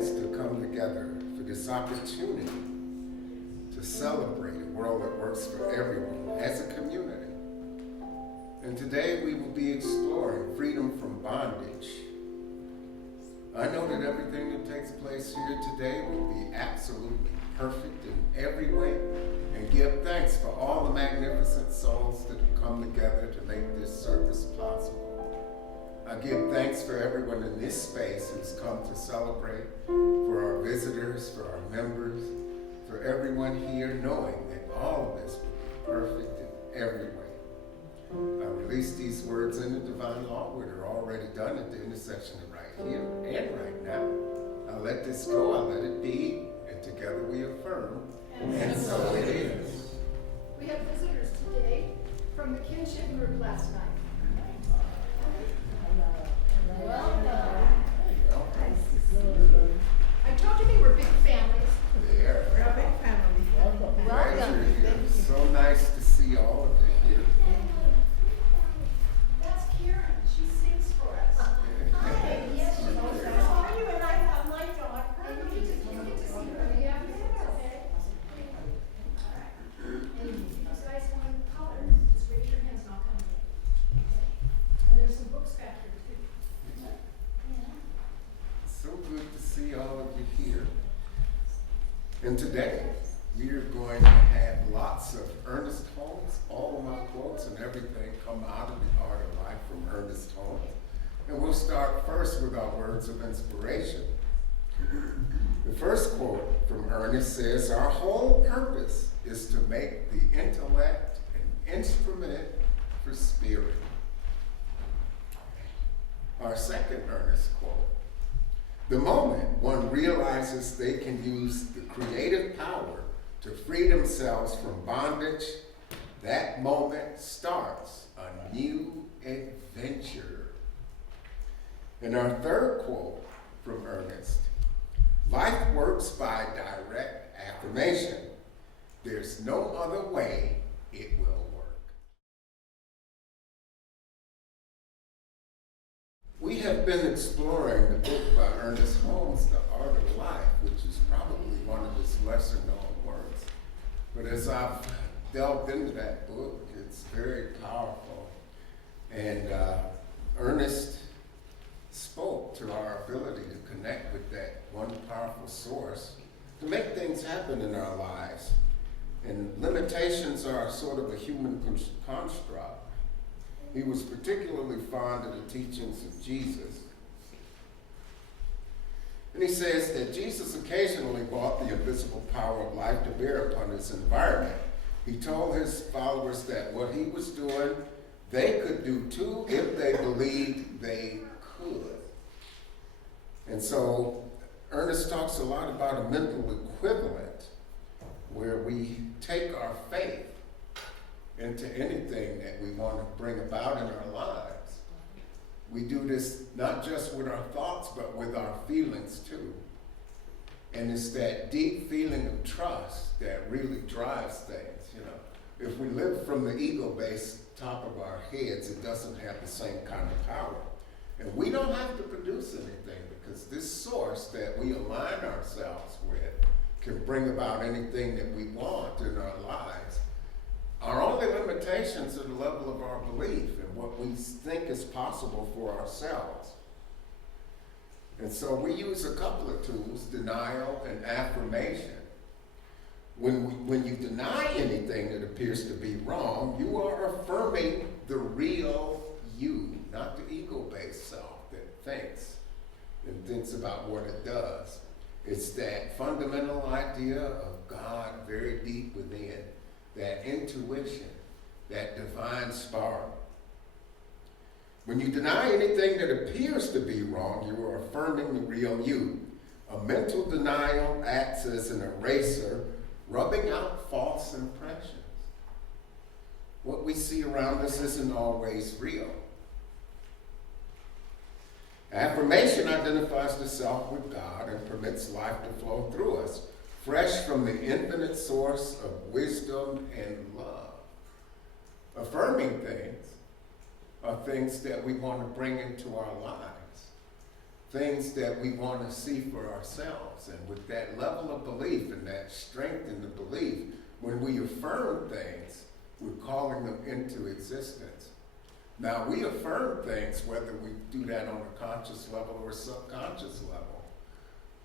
chance to come together, for this opportunity to celebrate a world that works for everyone as a community. And today we will be exploring freedom from bondage. I know that everything that takes place here today will be absolutely perfect in every way, and give thanks for all the magnificent souls that have come together to make this service possible. I give thanks for everyone in this space who's come to celebrate, for our visitors, for our members, for everyone here, knowing that all of this will be perfect in every way. I release these words in the divine law where they're already done at the intersection of right here and right now. I let this go, I let it be, and together we affirm, and so it is. We have visitors today from the kinship group last night. Welcome. I told you they were big families. There. We're a big family. Welcome. So nice to see all of you here. That's Karen. She sings for us. Hi. Yes, she's also. How are you? And I have my dog. And you get to see her. Yeah. Okay. All right. And if you guys want to color, just raise your hands and I'll come in. Okay. And there's some books back here too. So good to see all of you here. And today, we are going to have lots of Ernest Holmes. All of my quotes and everything come out of the Art of Life from Ernest Holmes. And we'll start first with our words of inspiration. The first quote from Ernest says, "Our whole purpose is to make the intellect an instrument for spirit." Our second Ernest quote: "The moment one realizes they can use the creative power to free themselves from bondage, that moment starts a new adventure." And our third quote from Ernest: "Life works by direct affirmation. There's no other way it will work." We have been exploring the book by Ernest Holmes, The Art of Life, which is probably one of his lesser known works. But as I've delved into that book, it's very powerful. And Ernest spoke to our ability to connect with that one powerful source to make things happen in our lives. And limitations are sort of a human construct. He was particularly fond of the teachings of Jesus. And he says that Jesus occasionally brought the invisible power of life to bear upon his environment. He told his followers that what he was doing, they could do too if they believed they could. And so Ernest talks a lot about a mental equivalent where we take our faith into anything that we want to bring about in our lives. We do this not just with our thoughts, but with our feelings too. And it's that deep feeling of trust that really drives things, you know. If we live from the ego-based top of our heads, it doesn't have the same kind of power. And we don't have to produce anything, because this source that we align ourselves with can bring about anything that we want in our lives. Our only limitations are the level of our belief and what we think is possible for ourselves. And so we use a couple of tools, denial and affirmation. When you deny anything that appears to be wrong, you are affirming the real you, not the ego-based self that thinks about what it does. It's that fundamental idea of God very deep within, that intuition, that divine spark. When you deny anything that appears to be wrong, you are affirming the real you. A mental denial acts as an eraser, rubbing out false impressions. What we see around us isn't always real. Affirmation identifies the self with God and permits life to flow through us, fresh from the infinite source of wisdom and love. Affirming things are things that we want to bring into our lives. things that we want to see for ourselves. And with that level of belief and that strength in the belief, when we affirm things, we're calling them into existence. Now, we affirm things whether we do that on a conscious level or a subconscious level.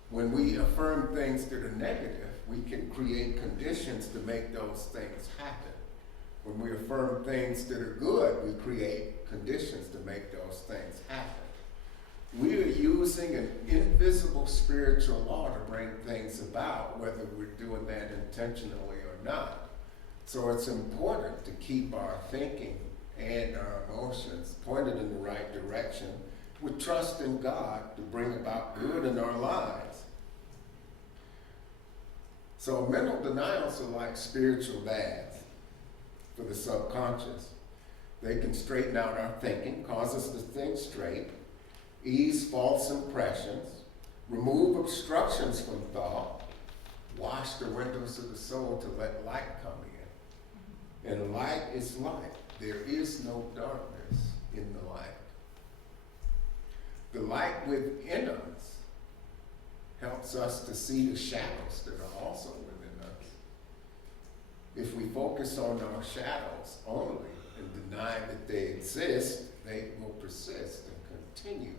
When we affirm things that are negative, we can create conditions to make those things happen. When we affirm things that are good, we create conditions to make those things happen. We are using an invisible spiritual law to bring things about, whether we're doing that intentionally or not. So it's important to keep our thinking and our emotions pointed in the right direction with trust in God to bring about good in our lives. So mental denials are like spiritual baths for the subconscious. They can straighten out our thinking, cause us to think straight, ease false impressions, remove obstructions from thought, wash the windows of the soul to let light come in. And light is light. There is no darkness in the light. The light within us helps us to see the shadows that are also within us. If we focus on our shadows only and deny that they exist, they will persist and continue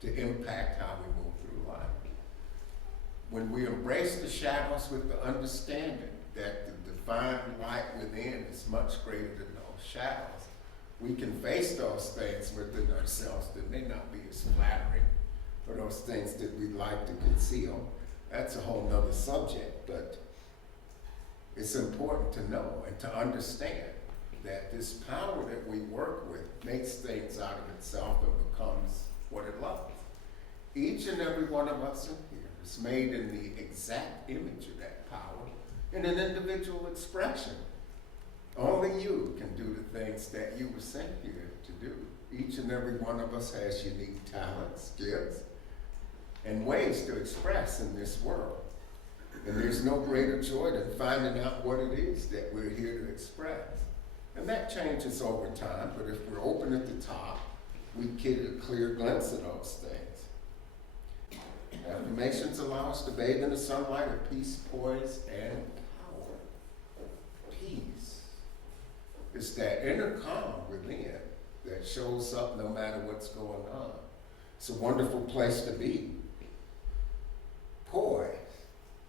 to impact how we move through life. When we embrace the shadows with the understanding that the divine light within is much greater than those shadows, we can face those things within ourselves that may not be as flattering, or those things that we'd like to conceal. That's a whole nother subject, but it's important to know and to understand that this power that we work with makes things out of itself and becomes what it loves. Each and every one of us in here is made in the exact image of that power in an individual expression. Only you can do the things that you were sent here to do. Each and every one of us has unique talents, gifts, and ways to express in this world. And there's no greater joy than finding out what it is that we're here to express. And that changes over time, but if we're open at the top, we get a clear glimpse of those things. Affirmations allow us to bathe in the sunlight of peace, poise, and power. Peace is that inner calm within that shows up no matter what's going on. It's a wonderful place to be. Poise,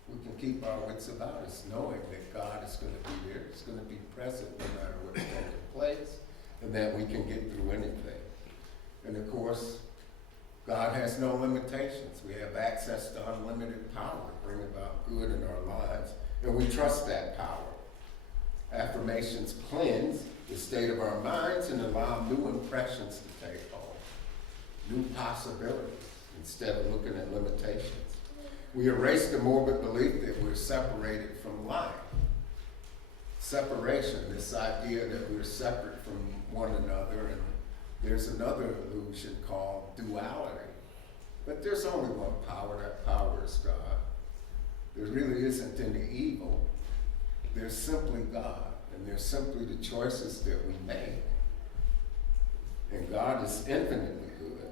we can keep our wits about us, knowing that God is going to be there, He's going to be present no matter what's taking place, and that we can get through anything. And of course, God has no limitations. We have access to unlimited power to bring about good in our lives, and we trust that power. Affirmations cleanse the state of our minds and allow new impressions to take hold, new possibilities, instead of looking at limitations. We erase the morbid belief that we're separated from life. Separation, this idea that we're separate from one another, and there's another illusion called duality. But there's only one power, that power is God. There really isn't any evil. There's simply God, and there's simply the choices that we make. And God is infinitely good.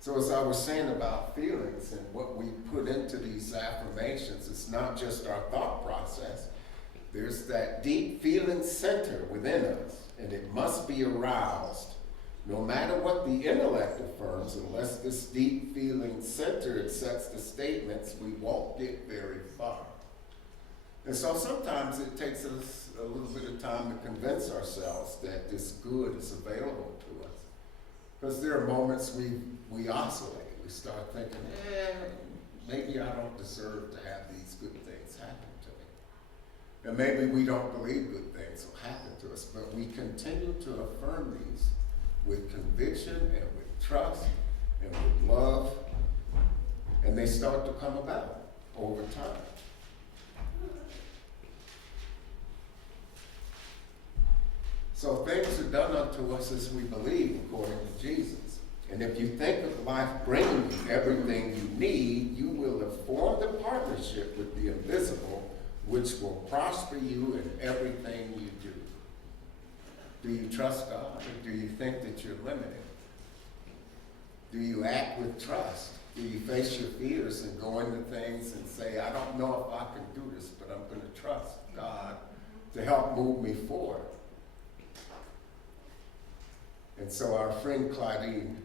So as I was saying about feelings and what we put into these affirmations, it's not just our thought process. There's that deep feeling center within us, and it must be aroused. No matter what the intellect affirms, unless this deep feeling center accepts the statements, we won't get very far. And so sometimes it takes us a little bit of time to convince ourselves that this good is available to us. Because there are moments we oscillate. We start thinking, maybe I don't deserve to have these good things happen to me. And maybe we don't believe good things will happen to us, but we continue to affirm these with conviction and with trust and with love, and they start to come about over time. So things are done unto us as we believe, according to Jesus. And if you think of life bringing you everything you need, you will have formed a partnership with the invisible, which will prosper you in everything you do. Do you trust God, or do you think that you're limited? Do you act with trust? Do you face your fears and go into things and say, I don't know if I can do this, but I'm going to trust God to help move me forward? And so our friend Claudine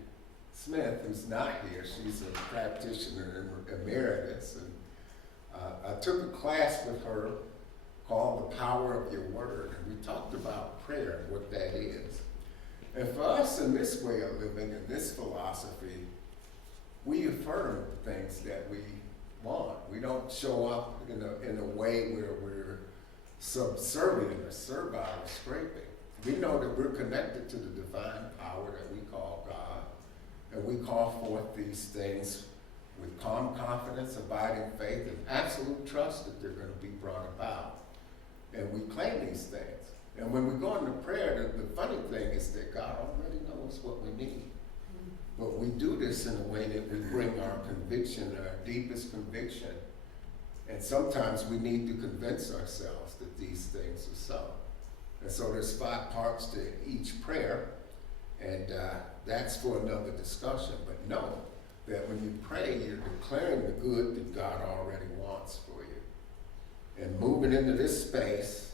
Smith, who's not here, she's a practitioner emeritus, and I took a class with her called The Power of Your Word, and we talked about prayer, what that is. And for us in this way of living, in this philosophy, we affirm things that we want. We don't show up in a way where we're subservient or servile or scraping. We know that we're connected to the divine power that we call God, and we call forth these things with calm confidence, abiding faith, and absolute trust that they're going to be brought about. And we claim these things. And when we go into prayer, the funny thing is that God already knows what we need. But we do this in a way that we bring our conviction, our deepest conviction. And sometimes we need to convince ourselves that these things are so. And so there's 5 parts to each prayer, and that's for another discussion. But know that when you pray, you're declaring the good that God already wants for you. And moving into this space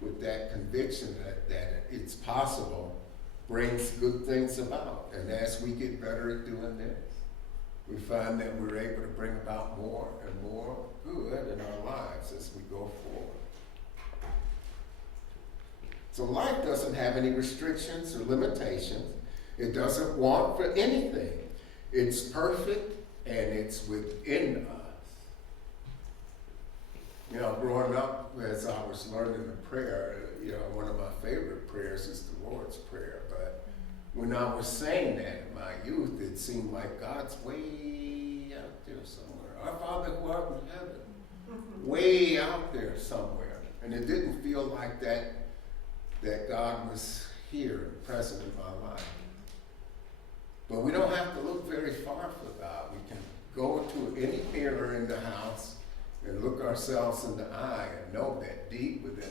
with that conviction that it's possible brings good things about. And as we get better at doing this, we find that we're able to bring about more and more good in our lives as we go forward. So life doesn't have any restrictions or limitations. It doesn't want for anything. It's perfect and it's within us. You know, growing up, as I was learning the prayer, one of my favorite prayers is the Lord's Prayer. But when I was saying that in my youth, it seemed like God's way out there somewhere. Our Father who art in heaven, way out there somewhere. And it didn't feel like that God was here and present in my life. But we don't have to look very far for God. We can go to any mirror in the house and look ourselves in the eye and know that deep within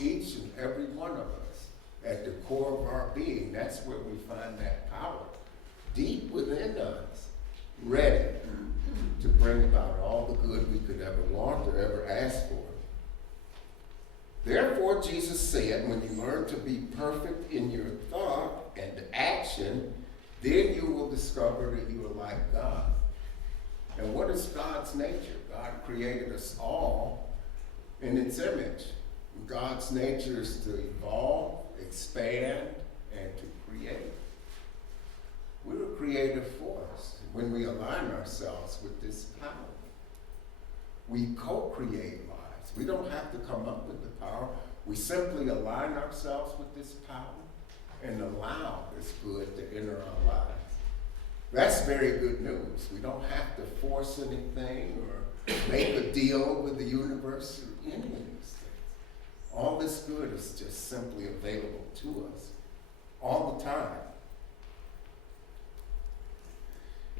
each and every one of us, at the core of our being, that's where we find that power. Deep within us, ready to bring about all the good we could ever want or ever ask for. Therefore, Jesus said, when you learn to be perfect in your thought and action, then you will discover that you are like God. And what is God's nature? God created us all in its image. God's nature is to evolve, expand, and to create. We're a creative force when we align ourselves with this power. We co-create lives. We don't have to come up with the power. We simply align ourselves with this power and allow this good to enter our lives. That's very good news. We don't have to force anything or make a deal with the universe or any of these things. All this good is just simply available to us all the time.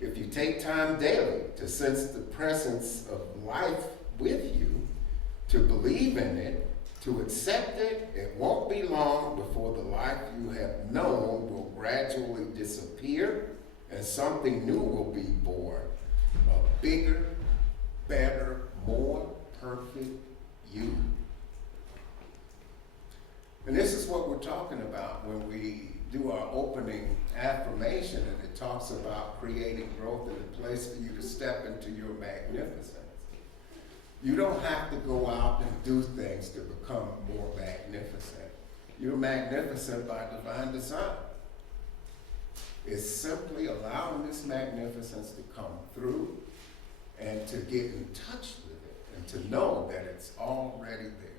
If you take time daily to sense the presence of life with you, to believe in it, to accept it, it won't be long before the life you have known will gradually disappear and something new will be born. A bigger, better, more perfect you. And this is what we're talking about when we do our opening affirmation, and it talks about creating growth in a place for you to step into your magnificence. You don't have to go out and do things to become more magnificent. You're magnificent by divine design. It's simply allowing this magnificence to come through and to get in touch with it and to know that it's already there.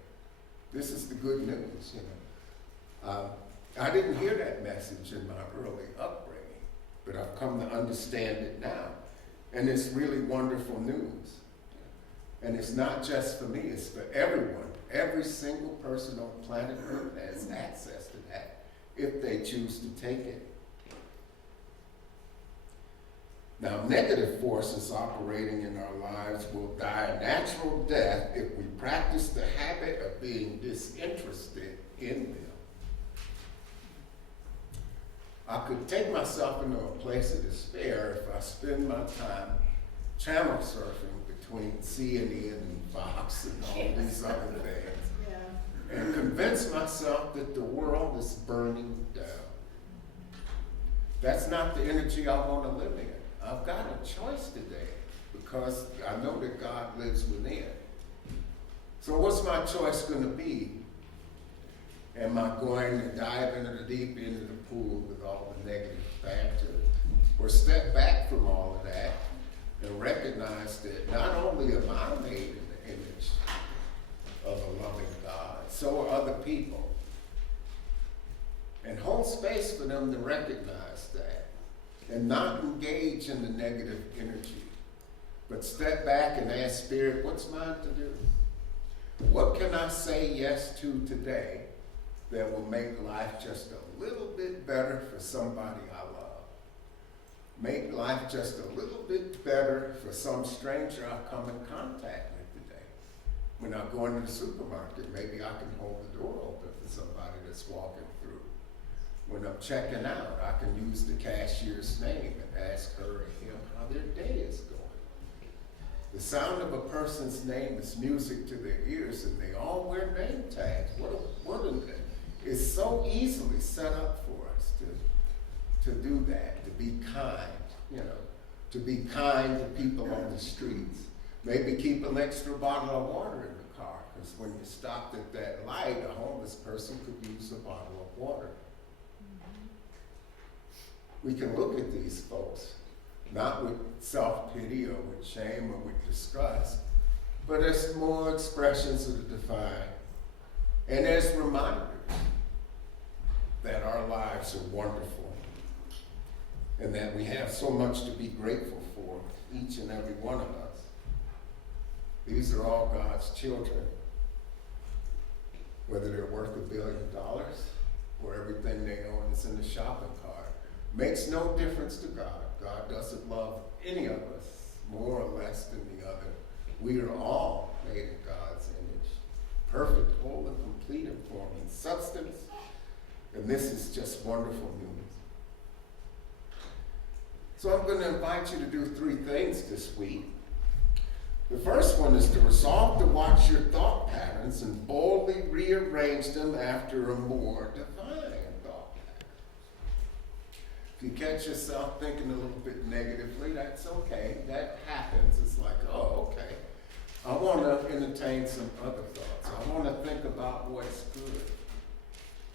This is the good news, I didn't hear that message in my early upbringing, but I've come to understand it now. And it's really wonderful news. And it's not just for me, it's for everyone. Every single person on planet Earth has access to that if they choose to take it. Now, negative forces operating in our lives will die a natural death if we practice the habit of being disinterested in them. I could take myself into a place of despair if I spend my time channel surfing between CNN and Fox and all these other things, Yeah. and convince myself that the world is burning down. That's not the energy I want to live in. I've got a choice today because I know that God lives within. So what's my choice going to be? Am I going to dive into the deep end of the pool with all the negative factors, or step back from all of that and recognize that not only am I made in the image of a loving God, so are other people. And hold space for them to recognize that and not engage in the negative energy, but step back and ask Spirit, what's mine to do? What can I say yes to today that will make life just a little bit better for somebody I love? Make life just a little bit better for some stranger I come in contact with today. When I go into the supermarket, maybe I can hold the door open for somebody that's walking through. When I'm checking out, I can use the cashier's name and ask her or him how their day is going. The sound of a person's name is music to their ears, and they all wear name tags. It's so easily set up for us to do that, to be kind, to be kind to people on the streets. Maybe keep an extra bottle of water in the car, because when you stopped at that light, a homeless person could use a bottle of water. We can look at these folks, not with self-pity or with shame or with disgust, but as more expressions of the divine, and as reminders that our lives are wonderful and that we have so much to be grateful for, each and every one of us. These are all God's children, whether they're worth $1 billion or everything they own is in the shopping cart. Makes no difference to God. God doesn't love any of us more or less than the other. We are all made in God's image, perfect, whole, and complete in form and substance. And this is just wonderful news. So I'm going to invite you to do 3 things this week. The first one is to resolve to watch your thought patterns and boldly rearrange them after a more divine thought pattern. If you catch yourself thinking a little bit negatively, that's okay. That happens. It's like, oh, okay. I want to entertain some other thoughts. I want to think about what's good.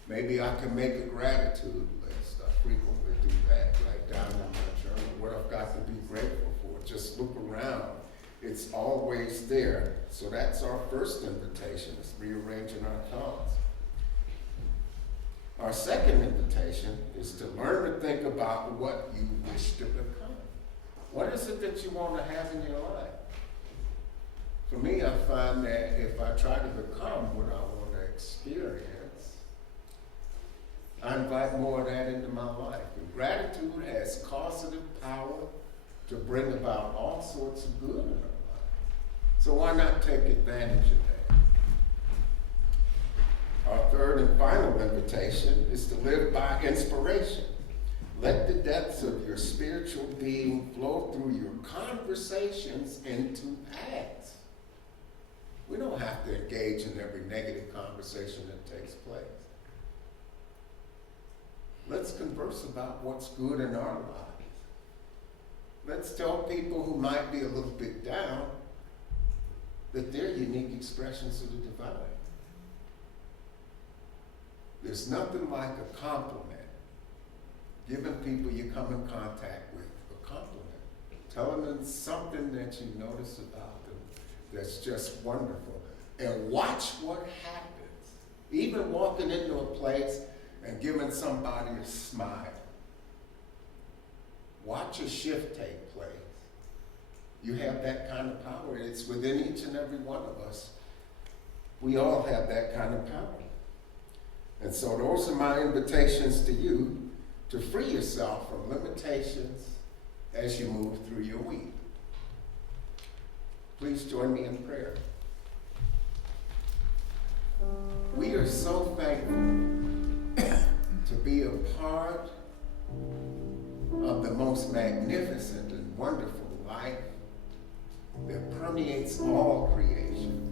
Maybe I can make a gratitude list. I frequently do that, write down in my journal what I've got to be grateful for. Just look around. It's always there. So that's our first invitation, is rearranging our thoughts. Our second invitation is to learn to think about what you wish to become. What is it that you want to have in your life? For me, I find that if I try to become what I want to experience, I invite more of that into my life. And gratitude has causative power to bring about all sorts of good in our life. So why not take advantage of that? Our third and final invitation is to live by inspiration. Let the depths of your spiritual being flow through your conversations into acts. We don't have to engage in every negative conversation that takes place. Let's converse about what's good in our lives. Let's tell people who might be a little bit down that they're unique expressions of the divine. There's nothing like a compliment. Giving people you come in contact with a compliment. Telling them something that you notice about them that's just wonderful. And watch what happens. Even walking into a place and giving somebody a smile. Watch a shift take place. You have that kind of power. It's within each and every one of us. We all have that kind of power. And so those are my invitations to you to free yourself from limitations as you move through your week. Please join me in prayer. We are so thankful to be a part of the most magnificent and wonderful life that permeates all creation.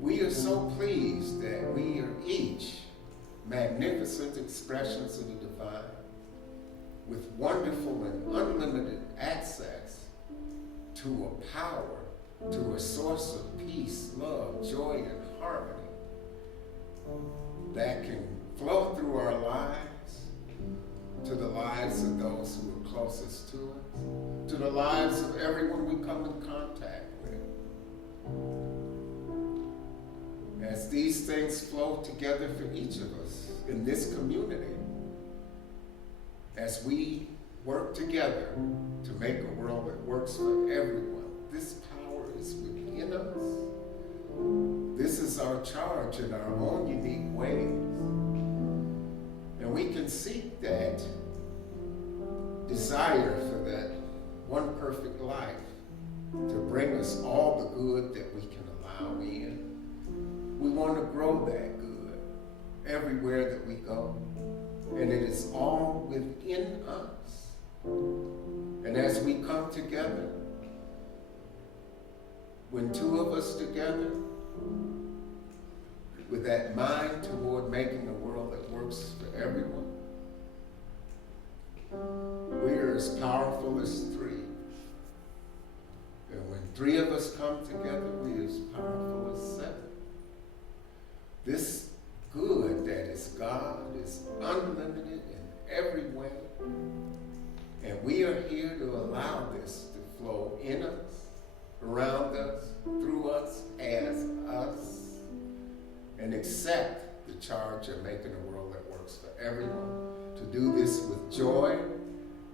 We are so pleased that we are each magnificent expressions of the divine with wonderful and unlimited access to a power, to a source of peace, love, joy, and harmony that can flow through our lives, to the lives of those who are closest to us, to the lives of everyone we come in contact with. As these things flow together for each of us in this community, as we work together to make a world that works for everyone, this power is within us. This is our charge in our own unique ways. And we can seek that desire for that one perfect life to bring us all the good that we can allow in. We want to grow that good everywhere that we go. And it is all within us. And as we come together, when two of us together, with that mind toward making a world that works for everyone, we are as powerful as three. And when three of us come together, we are as powerful as seven. This good that is God is unlimited in every way. And we are here to allow this to flow in us, around us, through us, as us, and accept the charge of making a world that works for everyone, to do this with joy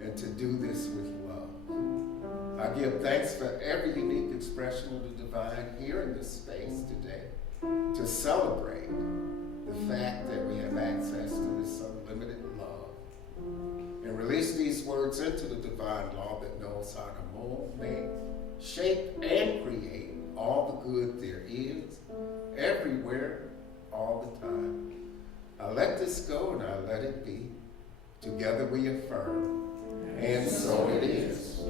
and to do this with love. I give thanks for every unique expression of the divine here in this space today, to celebrate the fact that we have access to this unlimited love, and release these words into the divine law that knows how to mold, make, shape, and create all the good there is, everywhere, all the time. I let this go and I let it be. Together we affirm, and so it is.